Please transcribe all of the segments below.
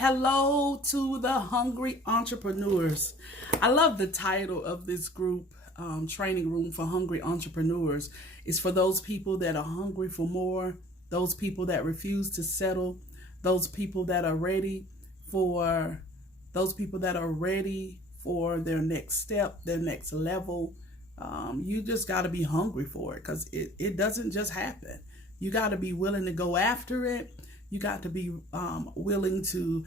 Hello to the hungry entrepreneurs. I love the title of this group, Training Room for Hungry Entrepreneurs. It's for those people that are hungry for more, those people that refuse to settle, those people that are ready for their next step, their next level. You just got to be hungry for it because it doesn't just happen. You got to be willing to go after it. You got to be willing to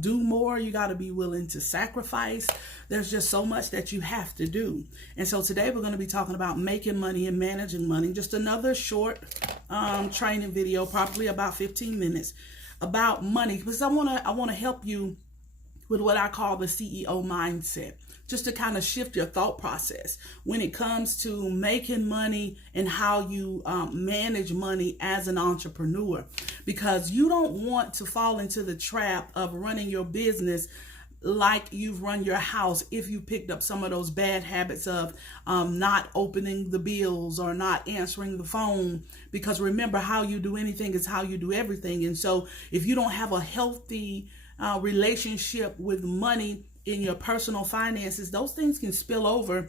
do more. You got to be willing to sacrifice. There's just so much that you have to do. And so today we're going to be talking about making money and managing money. Just another short training video, probably about 15 minutes, about money, because I want to help you with what I call the CEO mindset, just to kind of shift your thought process when it comes to making money and how you manage money as an entrepreneur, because you don't want to fall into the trap of running your business like you've run your house if you picked up some of those bad habits of not opening the bills or not answering the phone. Because remember, how you do anything is how you do everything. And so if you don't have a healthy relationship with money in your personal finances, those things can spill over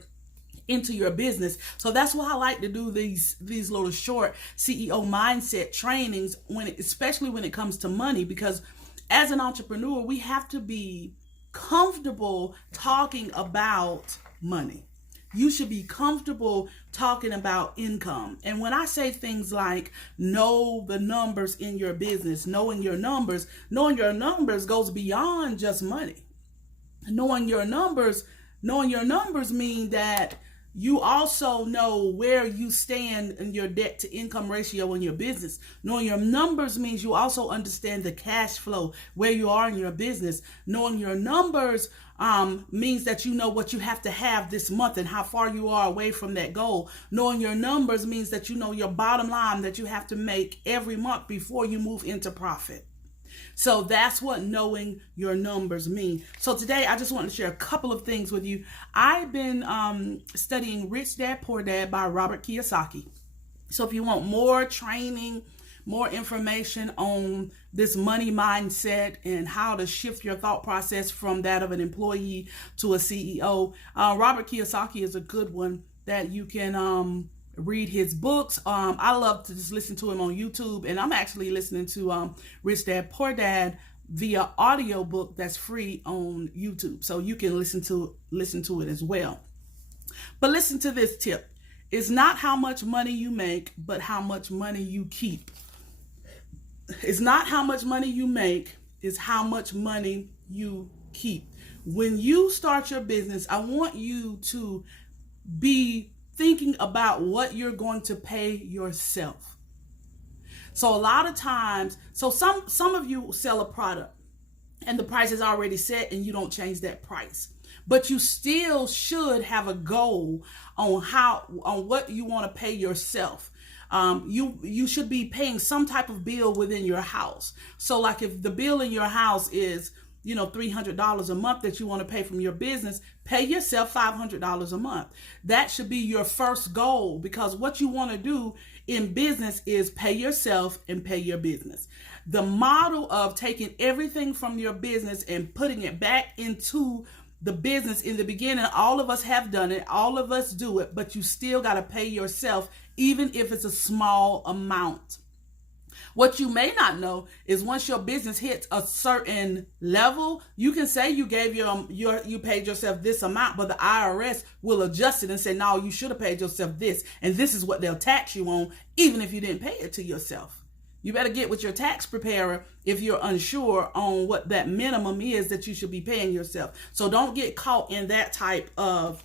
into your business. So that's why I like to do these little short CEO mindset trainings, especially when it comes to money, because as an entrepreneur, we have to be comfortable talking about money. You should be comfortable talking about income. And when I say things like know the numbers in your business, knowing your numbers goes beyond just money. Knowing your numbers mean that you also know where you stand in your debt to income ratio in your business. Knowing your numbers means you also understand the cash flow, where you are in your business. Knowing your numbers means that you know what you have to have this month and how far you are away from that goal. Knowing your numbers means that you know your bottom line that you have to make every month before you move into profit. So that's what knowing your numbers mean. So today I just want to share a couple of things with you. I've been studying Rich Dad Poor Dad by Robert Kiyosaki. So if you want more training, more information on this money mindset and how to shift your thought process from that of an employee to a CEO, Robert Kiyosaki is a good one that you can read his books. I love to just listen to him on YouTube, and I'm actually listening to Rich Dad Poor Dad via audiobook that's free on YouTube, so you can listen to it as well. But listen to this tip. It's not how much money you make, but how much money you keep. It's not how much money you make, it's how much money you keep. When you start your business, I want you to be thinking about what you're going to pay yourself. So a lot of times, some of you sell a product and the price is already set and you don't change that price. But you still should have a goal on what you want to pay yourself. You should be paying some type of bill within your house. So like if the bill in your house is $300 a month that you want to pay from your business, pay yourself $500 a month. That should be your first goal, because what you want to do in business is pay yourself and pay your business. The model of taking everything from your business and putting it back into the business in the beginning, all of us have done it, all of us do it, but you still got to pay yourself, even if it's a small amount. What you may not know is once your business hits a certain level, you can say you gave you paid yourself this amount, but the IRS will adjust it and say, no, you should have paid yourself this, and this is what they'll tax you on, even if you didn't pay it to yourself. You better get with your tax preparer if you're unsure on what that minimum is that you should be paying yourself. So don't get caught in that type of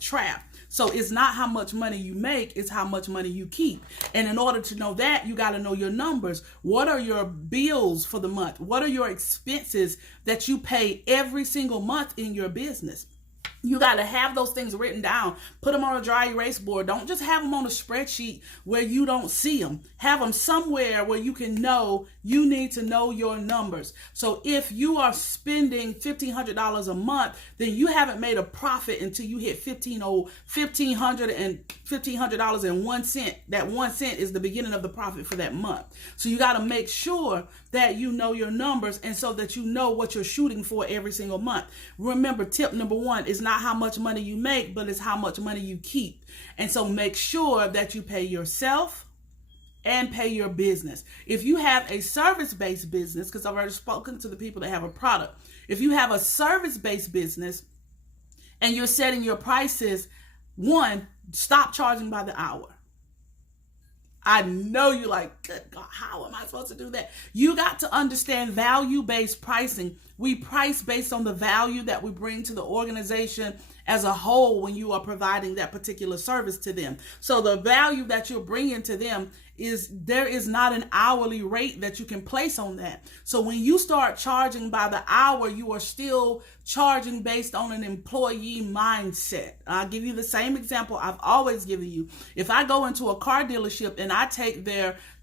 trap. So it's not how much money you make, it's how much money you keep. And in order to know that, you got to know your numbers. What are your bills for the month? What are your expenses that you pay every single month in your business? You got to have those things written down. Put them on a dry erase board. Don't just have them on a spreadsheet where you don't see them. Have them somewhere where you can know. You need to know your numbers. So if you are spending $1,500 a month, then you haven't made a profit until you hit $1,500.01. That 1 cent is the beginning of the profit for that month. So you got to make sure that you know your numbers, and so that you know what you're shooting for every single month. Remember, tip number 1 is not how much money you make, but it's how much money you keep. And so make sure that you pay yourself and pay your business. If you have a service-based business, because I've already spoken to the people that have a product. If you have a service-based business and you're setting your prices, 1, stop charging by the hour. I know you're like, good God, how am I supposed to do that? You got to understand value-based pricing. We price based on the value that we bring to the organization as a whole when you are providing that particular service to them. So the value that you're bringing to them there is not an hourly rate that you can place on that. So when you start charging by the hour, you are still charging based on an employee mindset. I'll give you the same example I've always given you. If I go into a car dealership and I take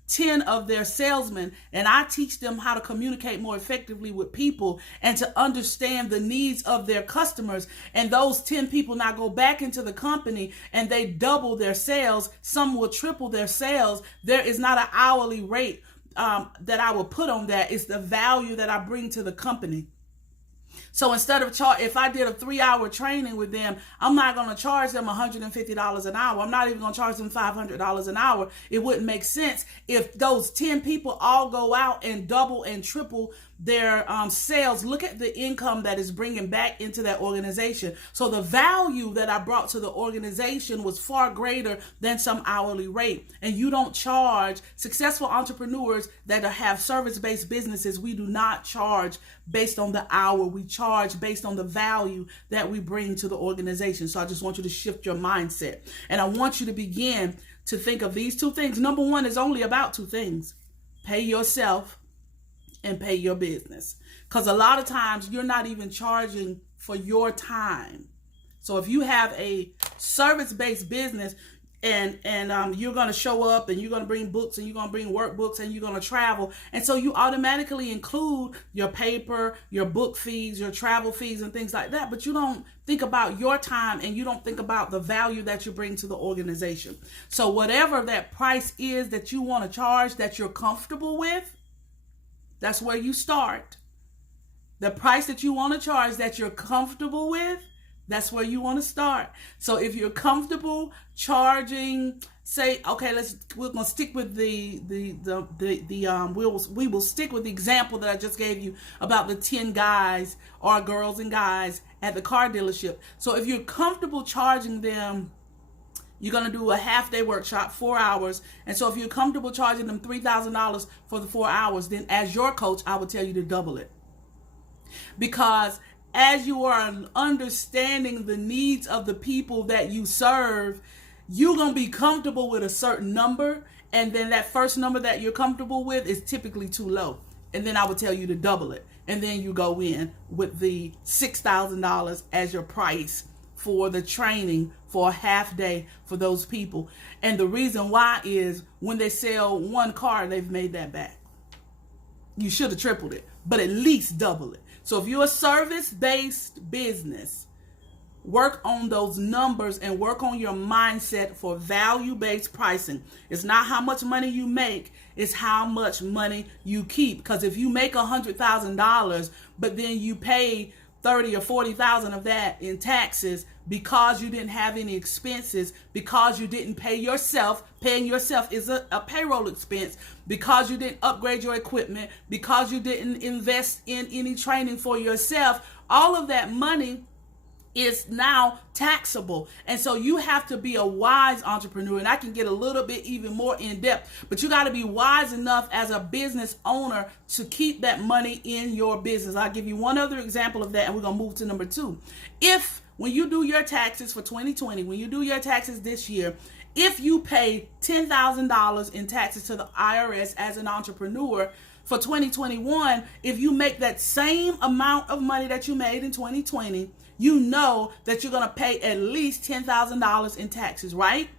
10 of their salesmen and I teach them how to communicate more effectively with people and to understand the needs of their customers, and those 10 people now go back into the company and they double their sales, some will triple their sales, there is not an hourly rate that I will put on that. It's the value that I bring to the company. So instead of if I did a 3-hour training with them, I'm not going to charge them $150 an hour. I'm not even going to charge them $500 an hour. It wouldn't make sense if those 10 people all go out and double and triple their sales. Look at the income that is bringing back into that organization. So the value that I brought to the organization was far greater than some hourly rate. And you don't charge. Successful entrepreneurs that have service-based businesses, we do not charge based on the hour. We charge based on the value that we bring to the organization. So I just want you to shift your mindset. And I want you to begin to think of these 2 things. Number 1 is only about 2 things. Pay yourself and pay your business. Because a lot of times you're not even charging for your time. So if you have a service-based business and you're going to show up and you're going to bring books and you're going to bring workbooks and you're going to travel, and so you automatically include your paper, your book fees, your travel fees and things like that, but you don't think about your time and you don't think about the value that you bring to the organization. So whatever that price is that you want to charge that you're comfortable with, that's where you start. The price that you want to charge that you're comfortable with, that's where you want to start. So if you're comfortable charging, say, okay, we're gonna stick with we will stick with the example that I just gave you about the 10 guys or girls and guys at the car dealership. So if you're comfortable charging them, you're going to do a half-day workshop, 4 hours. And so if you're comfortable charging them $3,000 for the 4 hours, then as your coach, I would tell you to double it. Because as you are understanding the needs of the people that you serve, you're going to be comfortable with a certain number. And then that first number that you're comfortable with is typically too low. And then I would tell you to double it. And then you go in with the $6,000 as your price for the training for a half day for those people. And the reason why is when they sell 1 car, they've made that back. You should have tripled it, but at least double it. So if you're a service-based business, work on those numbers and work on your mindset for value-based pricing. It's not how much money you make, it's how much money you keep. Because if you make $100,000, but then you pay 30 or 40,000 of that in taxes because you didn't have any expenses, because you didn't pay yourself. Paying yourself is a payroll expense. Because you didn't upgrade your equipment, because you didn't invest in any training for yourself, all of that money is now taxable. And so you have to be a wise entrepreneur. And I can get a little bit even more in depth, but you got to be wise enough as a business owner to keep that money in your business. I'll give you one other example of that, and we're going to move to number 2. If when you do your taxes for 2020, when you do your taxes this year, if you pay $10,000 in taxes to the IRS as an entrepreneur, for 2021, if you make that same amount of money that you made in 2020, you know that you're going to pay at least $10,000 in taxes, right?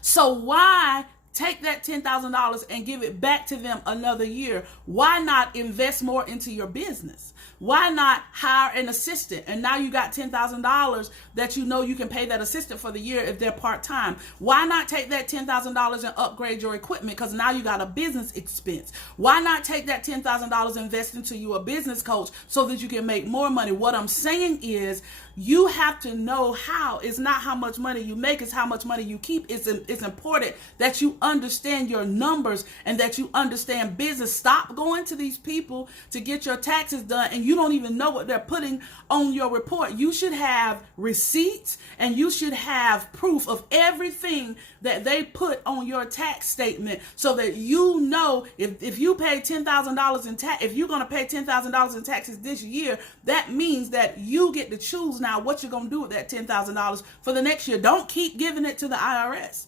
So why take that $10,000 and give it back to them another year? Why not invest more into your business? Why not hire an assistant? And now you got $10,000 that you know you can pay that assistant for the year if they're part-time. Why not take that $10,000 and upgrade your equipment? Because now you got a business expense. Why not take that $10,000 and invest into you a business coach so that you can make more money? What I'm saying is, you have to know how. It's not how much money you make, it's how much money you keep. It's important that you understand your numbers and that you understand business. Stop going to these people to get your taxes done and you don't even know what they're putting on your report. You should have receipts and you should have proof of everything that they put on your tax statement so that you know if you pay $10,000 in tax, if you're going to pay $10,000 in taxes this year, that means that you get to choose now what you're going to do with that $10,000 for the next year. Don't keep giving it to the IRS.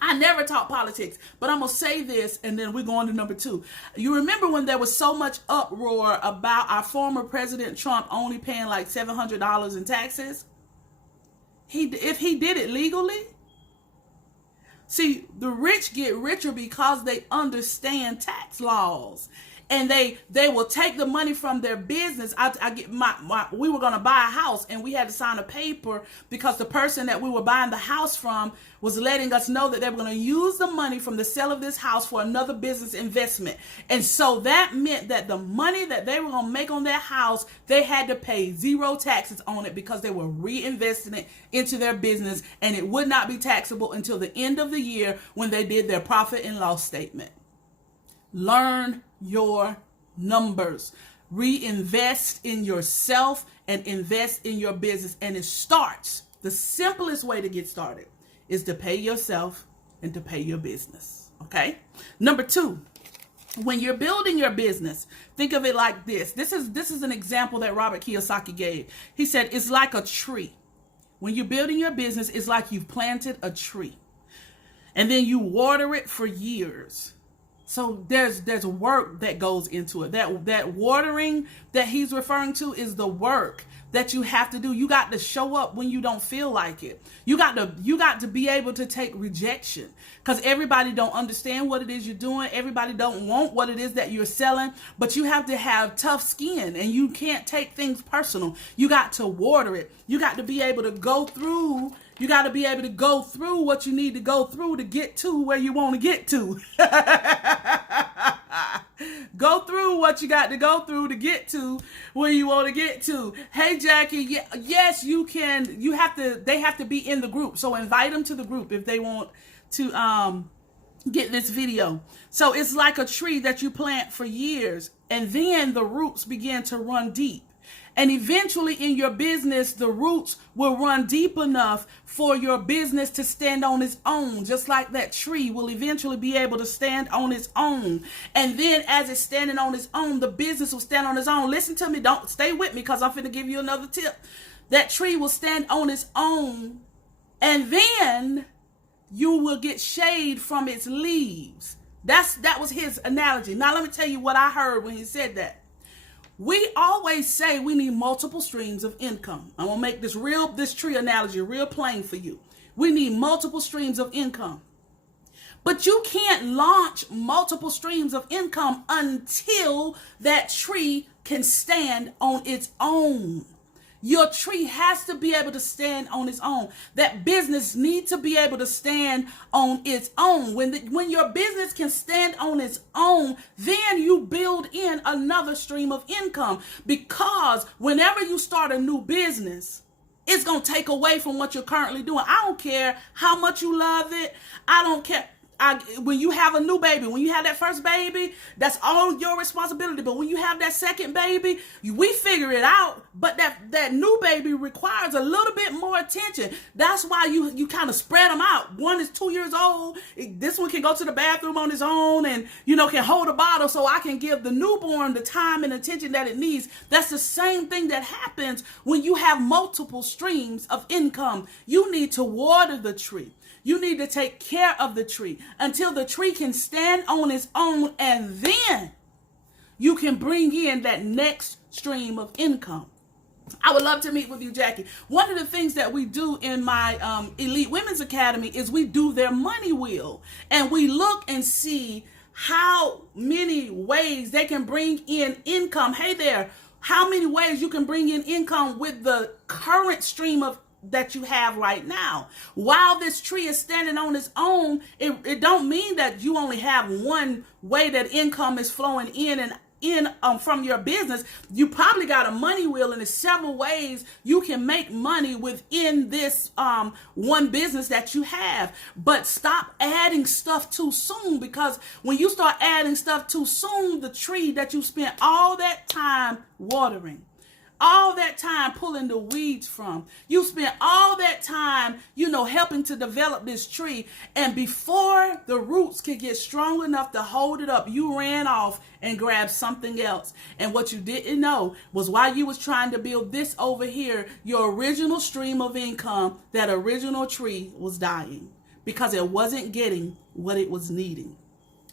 I never talk politics, but I'm going to say this and then we're going to number 2. You remember when there was so much uproar about our former President Trump only paying like $700 in taxes? If he did it legally? See, the rich get richer because they understand tax laws. And they will take the money from their business. We were going to buy a house and we had to sign a paper because the person that we were buying the house from was letting us know that they were going to use the money from the sale of this house for another business investment. And so that meant that the money that they were going to make on their house, they had to pay 0 taxes on it because they were reinvesting it into their business, and it would not be taxable until the end of the year when they did their profit and loss statement. Learn your numbers. Reinvest in yourself and invest in your business. And it starts, the simplest way to get started is to pay yourself and to pay your business. Okay? Number 2, when you're building your business, think of it like this. This is an example that Robert Kiyosaki gave. He said, it's like a tree. When you're building your business, it's like you've planted a tree. And then you water it for years. So there's work that goes into it. That watering that he's referring to is the work that you have to do. You got to show up when you don't feel like it. You got to be able to take rejection because everybody don't understand what it is you're doing. Everybody don't want what it is that you're selling, but you have to have tough skin and you can't take things personal. You got to water it. You got to be able to go through. You got to be able to go through what you need to go through to get to where you want to get to. Go through what you got to go through to get to where you want to get to. Hey, Jackie, yes, you can. They have to be in the group. So invite them to the group if they want to get this video. So it's like a tree that you plant for years and then the roots begin to run deep. And eventually in your business, the roots will run deep enough for your business to stand on its own, just like that tree will eventually be able to stand on its own. And then as it's standing on its own, the business will stand on its own. Listen to me. Don't stay with me because I'm finna give you another tip. That tree will stand on its own and then you will get shade from its leaves. That was his analogy. Now let me tell you what I heard when he said that. We always say we need multiple streams of income. I'm going to make this tree analogy real plain for you. We need multiple streams of income. But you can't launch multiple streams of income until that tree can stand on its own. Your tree has to be able to stand on its own. That business needs to be able to stand on its own. When your business can stand on its own, then you build in another stream of income. Because whenever you start a new business, it's going to take away from what you're currently doing. I don't care how much you love it. I don't care. When you have a new baby, when you have that first baby, that's all your responsibility. But when you have that second baby, we figure it out. But that new baby requires a little bit more attention. That's why you kind of spread them out. One is 2 years old. This one can go to the bathroom on his own and, can hold a bottle so I can give the newborn the time and attention that it needs. That's the same thing that happens when you have multiple streams of income. You need to water the tree. You need to take care of the tree until the tree can stand on its own, and then you can bring in that next stream of income. I would love to meet with you, Jackie. One of the things that we do in my Elite Women's Academy is we do their money wheel. And we look and see how many ways they can bring in income. Hey there, how many ways you can bring in income with the current stream of that you have right now. While this tree is standing on its own, it don't mean that you only have one way that income is flowing in and from your business. You probably got a money wheel, and there's several ways you can make money within this one business that you have. But stop adding stuff too soon, because when you start adding stuff too soon, the tree that you spent all that time watering, all that time pulling the weeds from, you spent all that time, helping to develop this tree. And before the roots could get strong enough to hold it up, you ran off and grabbed something else. And what you didn't know was while you was trying to build this over here, your original stream of income, that original tree was dying because it wasn't getting what it was needing.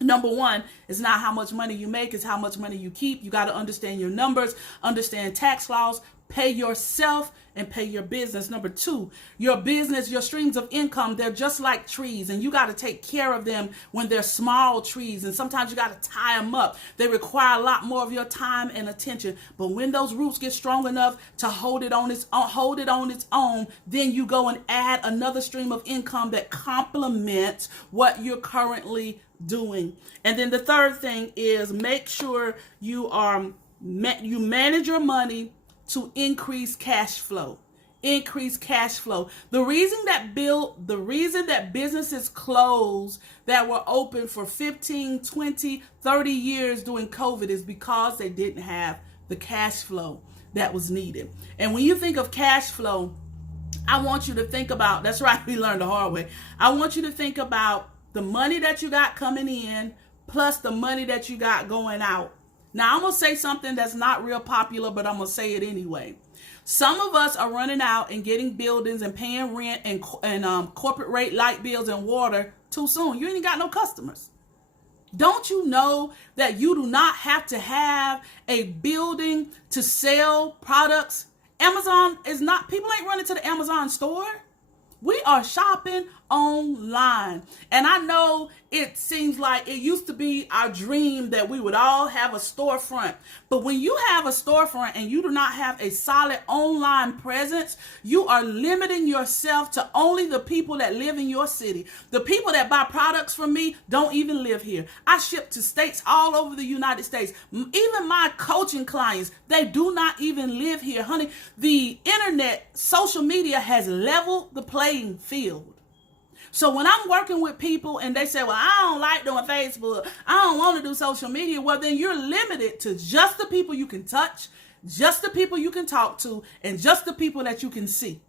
Number one, it's not how much money you make, it's how much money you keep. You got to understand your numbers, understand tax laws, pay yourself, and pay your business. Number two, your business, your streams of income, they're just like trees, and you got to take care of them when they're small trees. And sometimes you got to tie them up. They require a lot more of your time and attention. But when those roots get strong enough to hold it on its own, then you go and add another stream of income that complements what you're currently doing. And then the third thing is make sure you manage your money to increase cash flow. Increase cash flow. The reason that businesses close that were open for 15, 20, 30 years during COVID is because they didn't have the cash flow that was needed. And when you think of cash flow, I want you to think about, that's right, we learned the hard way. I want you to think about the money that you got coming in plus the money that you got going out. Now, I'm going to say something that's not real popular, but I'm going to say it anyway. Some of us are running out and getting buildings and paying rent and corporate rate light bills and water too soon. You ain't got no customers. Don't you know that you do not have to have a building to sell products? Amazon is not, people ain't running to the Amazon store. We are shopping online. And I know it seems like it used to be our dream that we would all have a storefront. But when you have a storefront and you do not have a solid online presence, you are limiting yourself to only the people that live in your city. The people that buy products from me don't even live here. I ship to states all over the United States. Even my coaching clients, they do not even live here. Honey, the internet, social media has leveled the playing field. So when I'm working with people and they say, well, I don't like doing Facebook, I don't want to do social media, well, then you're limited to just the people you can touch, just the people you can talk to, and just the people that you can see.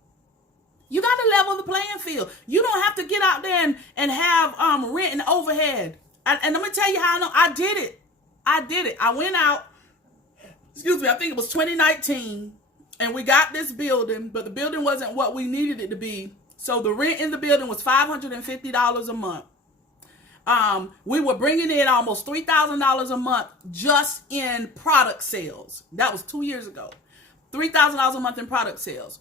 You got to level the playing field. You don't have to get out there and have rent and overhead. And I'm going to tell you how I know. I did it. I went out, I think it was 2019, and we got this building, but the building wasn't what we needed it to be. So the rent in the building was $550 a month. We were bringing in almost $3,000 a month just in product sales. That was 2 years ago. $3,000 a month in product sales.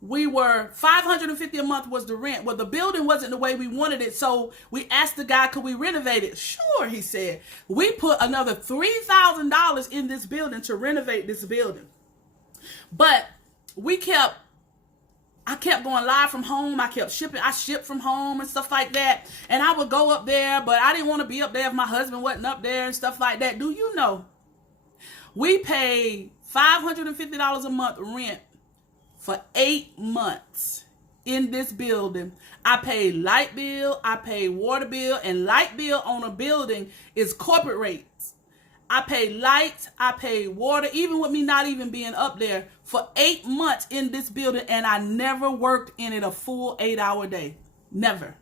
We were $550 a month was the rent. Well, the building wasn't the way we wanted it. So we asked the guy, could we renovate it? Sure, he said. We put another $3,000 in this building to renovate this building. But I kept going live from home. I shipped from home and stuff like that. And I would go up there, but I didn't want to be up there if my husband wasn't up there and stuff like that. Do you know? We paid $550 a month rent for 8 months in this building. I paid light bill, I paid water bill, and light bill on a building is corporate rates. I paid lights, I paid water, even with me not even being up there for 8 months in this building, and I never worked in it a full 8-hour day. Never.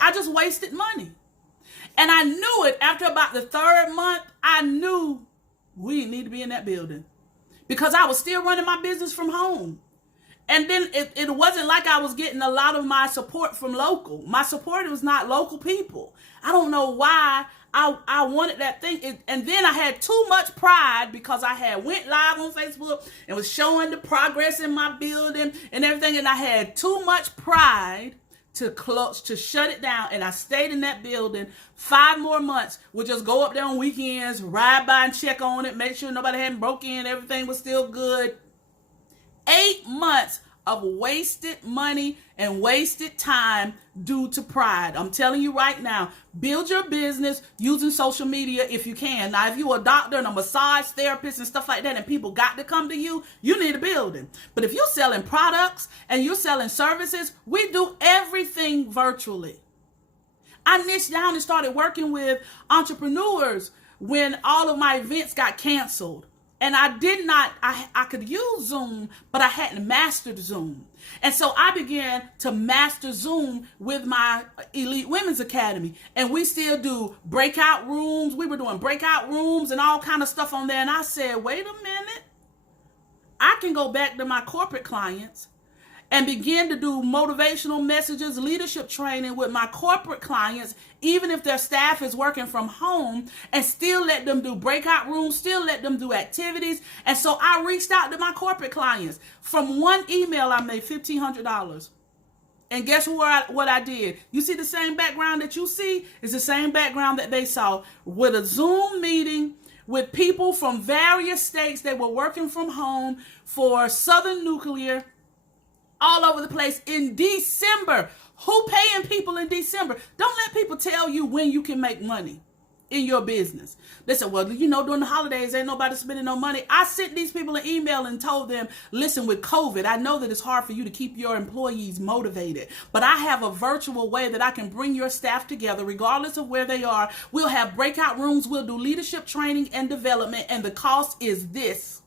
I just wasted money. And I knew it after about the third month. I knew we didn't need to be in that building because I was still running my business from home. And then it wasn't like I was getting a lot of my support from local. My support was not local people. I don't know why I wanted that thing. And then I had too much pride because I had went live on Facebook and was showing the progress in my building and everything. And I had too much pride to shut it down. And I stayed in that building 5 more months. Would just go up there on weekends, ride by and check on it, make sure nobody hadn't broke in, everything was still good. 8 months of wasted money and wasted time due to pride. I'm telling you right now, build your business using social media if you can. Now, if you're a doctor and a massage therapist and stuff like that, and people got to come to you, you need a building. But if you're selling products and you're selling services, we do everything virtually. I niched down and started working with entrepreneurs when all of my events got canceled. And I could use Zoom, but I hadn't mastered Zoom. And so I began to master Zoom with my Elite Women's Academy. And we still do breakout rooms. We were doing breakout rooms and all kind of stuff on there. And I said, wait a minute. I can go back to my corporate clients and begin to do motivational messages, leadership training with my corporate clients, even if their staff is working from home, and still let them do breakout rooms, still let them do activities. And so I reached out to my corporate clients. From one email, I made $1,500. And guess what I did? You see the same background that you see? It's the same background that they saw with a Zoom meeting with people from various states that were working from home for Southern Nuclear, all over the place in December. Who paying people in December? Don't let people tell you when you can make money in your business. They said, well, during the holidays, ain't nobody spending no money. I sent these people an email and told them, listen, with COVID, I know that it's hard for you to keep your employees motivated, but I have a virtual way that I can bring your staff together regardless of where they are. We'll have breakout rooms. We'll do leadership training and development. And the cost is this.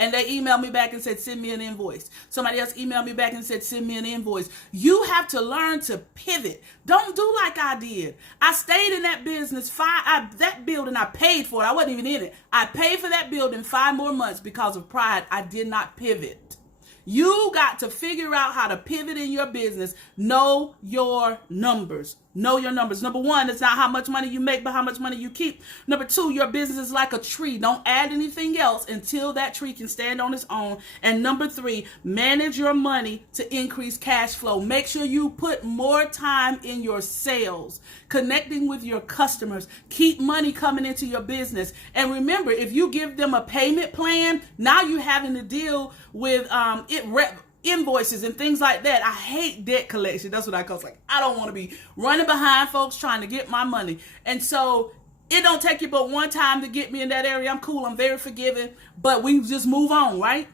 And they emailed me back and said, send me an invoice. Somebody else emailed me back and said, send me an invoice. You have to learn to pivot. Don't do like I did. I stayed in that business. That building, I paid for it. I wasn't even in it. I paid for that building 5 more months because of pride. I did not pivot. You got to figure out how to pivot in your business. Know your numbers. Know your numbers. Number 1, it's not how much money you make, but how much money you keep. Number 2, your business is like a tree. Don't add anything else until that tree can stand on its own. And number 3, manage your money to increase cash flow. Make sure you put more time in your sales, connecting with your customers. Keep money coming into your business. And remember, if you give them a payment plan, now you're having to deal with invoices and things like that. I hate debt collection. That's what I call it. Like, I don't want to be running behind folks trying to get my money. And so it don't take you but one time to get me in that area. I'm cool. I'm very forgiving, but we just move on, right?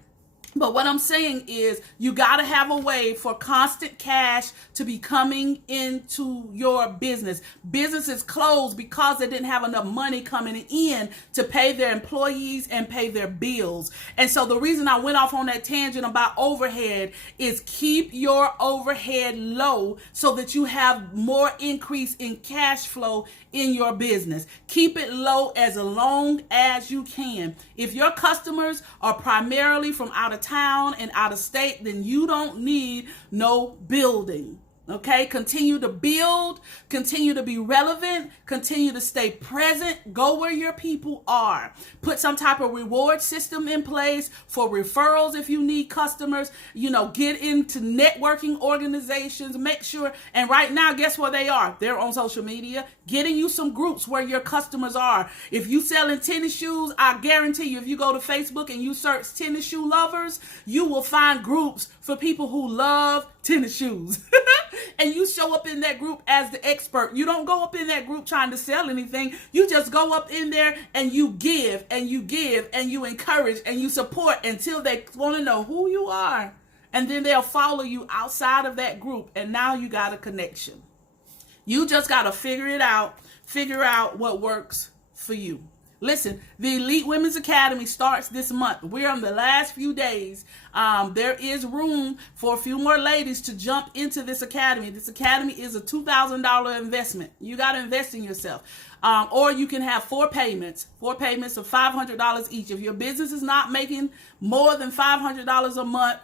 But what I'm saying is you got to have a way for constant cash to be coming into your business. Businesses closed because they didn't have enough money coming in to pay their employees and pay their bills. And so the reason I went off on that tangent about overhead is keep your overhead low so that you have more increase in cash flow in your business. Keep it low as long as you can. If your customers are primarily from out of town and out of state, then you don't need no building. Okay, continue to build, continue to be relevant, continue to stay present, go where your people are. Put some type of reward system in place for referrals if you need customers, get into networking organizations, make sure, and right now, guess where they are? They're on social media, getting you some groups where your customers are. If you selling tennis shoes, I guarantee you, if you go to Facebook and you search tennis shoe lovers, you will find groups for people who love tennis shoes. And you show up in that group as the expert. You don't go up in that group trying to sell anything. You just go up in there and you give and you give and you encourage and you support until they want to know who you are. And then they'll follow you outside of that group. And now you got a connection. You just got to figure out what works for you. Listen, the Elite Women's Academy starts this month. We're on the last few days. There is room for a few more ladies to jump into this academy. This academy is a $2,000 investment. You got to invest in yourself. Or you can have 4 payments of $500 each. If your business is not making more than $500 a month,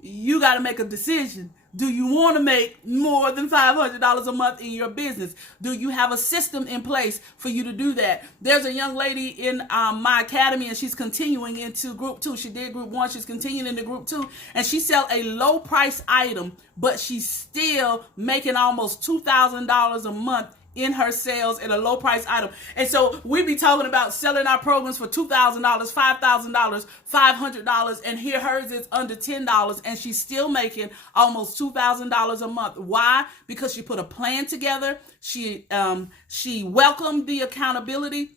you got to make a decision. Do you want to make more than $500 a month in your business? Do you have a system in place for you to do that? There's a young lady in my academy, and she's continuing into group 2. She did group 1. She's continuing into group 2, and she sell a low price item, but she's still making almost $2,000 a month in her sales in a low price item. And so we be talking about selling our programs for $2,000, $5,000, $500, and here hers is under $10, and she's still making almost $2,000 a month. Why? Because she put a plan together. She welcomed the accountability.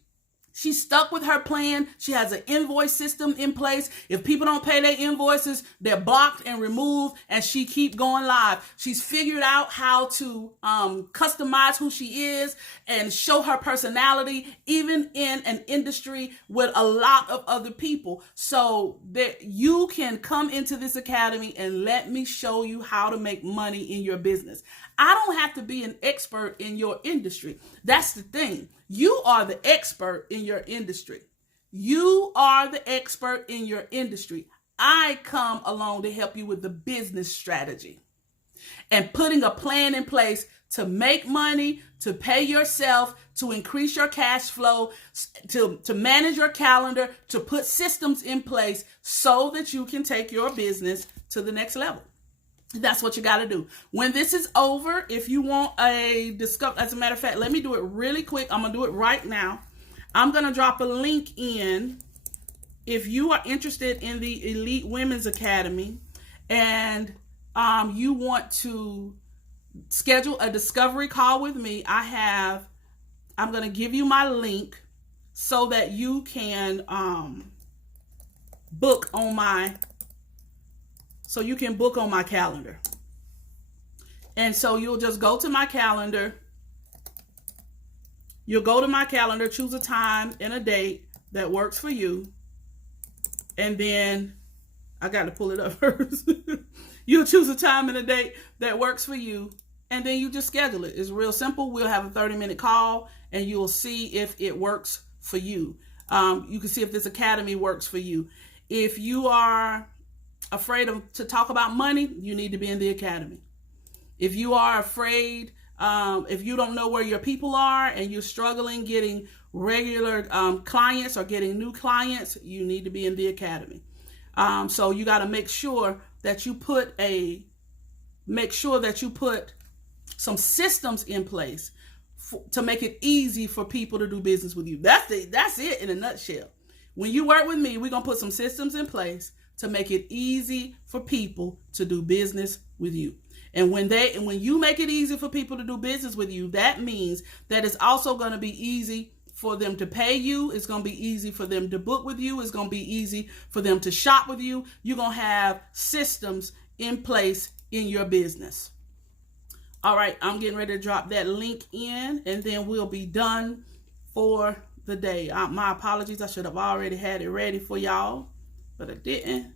She stuck with her plan. She has an invoice system in place. If people don't pay their invoices, they're blocked and removed, and she keep going live. She's figured out how to customize who she is and show her personality, even in an industry with a lot of other people, so that you can come into this academy and let me show you how to make money in your business. I don't have to be an expert in your industry. That's the thing. You are the expert in your industry. You are the expert in your industry. I come along to help you with the business strategy and putting a plan in place to make money, to pay yourself, to increase your cash flow, to manage your calendar, to put systems in place so that you can take your business to the next level. That's what you got to do. When this is over, if you want a discovery, as a matter of fact, let me do it really quick. I'm going to do it right now. I'm going to drop a link in if you are interested in the Elite Women's Academy and you want to schedule a discovery call with me. I'm going to give you my link so that you can book on my calendar. And so you'll just go to my calendar. You'll go to my calendar, choose a time and a date that works for you. And then I got to pull it up first. You'll choose a time and a date that works for you. And then you just schedule it. It's real simple. We'll have a 30-minute call and you'll see if it works for you. You can see if this academy works for you. If you are afraid to talk about money, you need to be in the academy. If you are afraid, if you don't know where your people are and you're struggling getting regular clients or getting new clients, you need to be in the academy. So you got to make sure that you put some systems in place to make it easy for people to do business with you. That's it in a nutshell. When you work with me, we're going to put some systems in place to make it easy for people to do business with you. And when you make it easy for people to do business with you, that means that it's also going to be easy for them to pay you. It's going to be easy for them to book with you. It's going to be easy for them to shop with you. You're going to have systems in place in your business. All right, I'm getting ready to drop that link in, and then we'll be done for the day. My apologies. I should have already had it ready for y'all, but I didn't.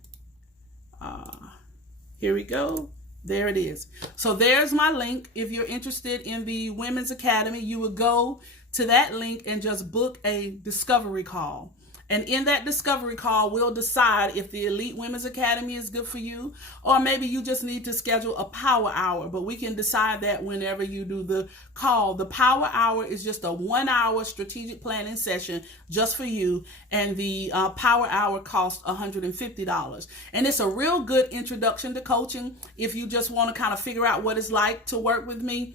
Here we go. There it is. So there's my link. If you're interested in the Women's Academy, you would go to that link and just book a discovery call. And in that discovery call, we'll decide if the Elite Women's Academy is good for you, or maybe you just need to schedule a power hour, but we can decide that whenever you do the call. The power hour is just a 1-hour strategic planning session just for you, and the power hour costs $150. And it's a real good introduction to coaching if you just want to kind of figure out what it's like to work with me.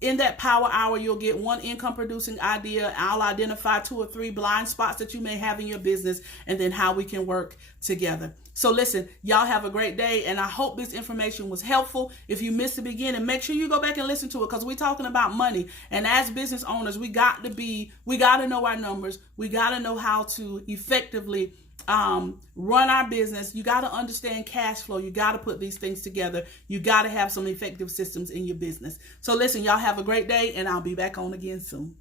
In that power hour, you'll get one income producing idea. I'll identify 2 or 3 blind spots that you may have in your business, and then how we can work together. So listen, y'all have a great day, and I hope this information was helpful. If you missed the beginning, make sure you go back and listen to it, because we're talking about money. And as business owners, we got to know our numbers. We got to know how to effectively run our business. You got to understand cash flow. You got to put these things together. You got to have some effective systems in your business. So listen, y'all have a great day, and I'll be back on again soon.